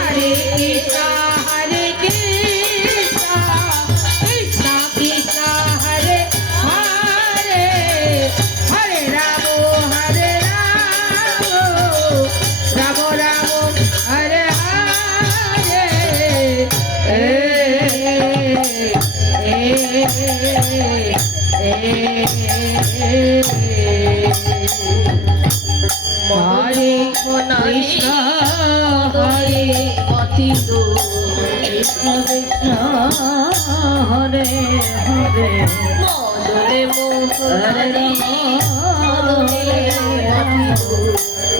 हरे कृष्ण हरे कृष्ण कृष्ण हरे हरे हरे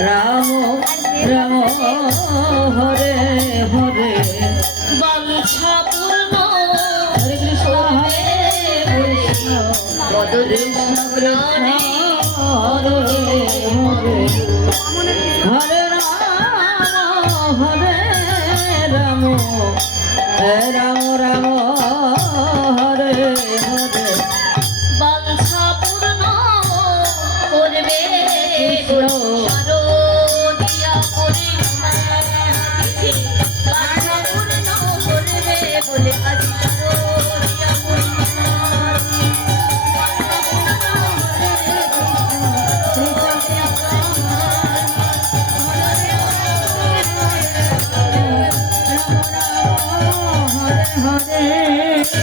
राम राम हरे हरे বাঞ্ছা পূর্ণ हरे कृष्ण कृष्ण প্রাণে हरे हरे हरे राम राम राम हरे हरे বাঞ্ছা পূর্ণ করবে শারদিয়া করে বাঞ্ছা পূর্ণ করবে বলে আজ